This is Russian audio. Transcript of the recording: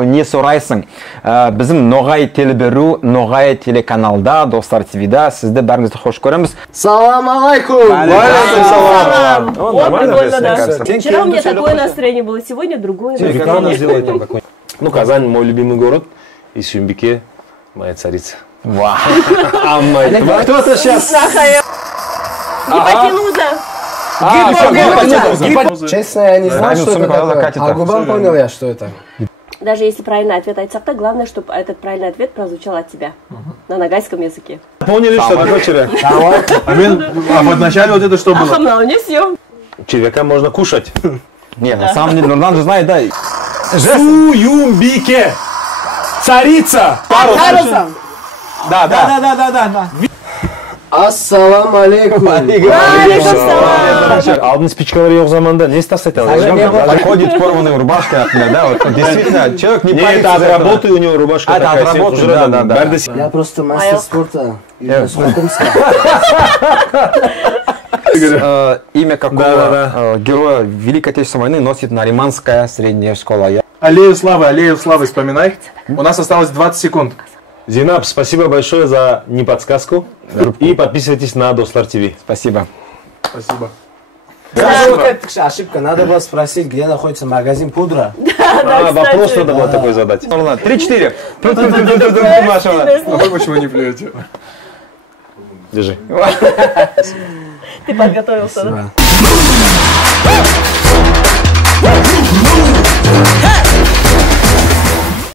Не сұрайсың. Біздің Ноғай телеберу, Ноғай телеканалда, Достар ТВ-да сізді бәріңізді қош көреміз. Салам алейкум! Салам! Вчера у меня такое настроение было, сегодня другое настроение. Ну, Казань мой любимый город, и Сюмбике моя царица. Вау! Кто-то сейчас... Гипотенуза. Честно, я не знал, что это такое. А губам понял я, что это. Даже если правильный ответ айтсақта, главное, чтобы этот правильный ответ прозвучал от тебя на ногайском языке. Поняли, что такое червяк? А вначале вот это что было? Ахамна, у меня все. Червяка можно кушать. Не, на самом деле, Нурлан же знает, да. Сюмбике! Царица! Парусом. Да. Ассалам алейкум! Алдын спичкалар yok заманда не стасать? Ходит в порванной рубашке, например, да, вот действительно, человек не парится. Это от работы у него рубашка Это такая. от работы, да. Я просто мастер спорта. Имя какого героя Великой Отечественной войны носит Нариманская средняя школа? Аллею славы вспоминай. У нас осталось 20 секунд. Зинаб, спасибо большое за не подсказку. И подписывайтесь на Достар ТВ. Спасибо. Спасибо. Даже вот эта ошибка. Надо было спросить, где находится магазин пудра. Вопрос надо было такой задать. 3-4. А вы почему не плюете? Держи. Ты подготовился, да?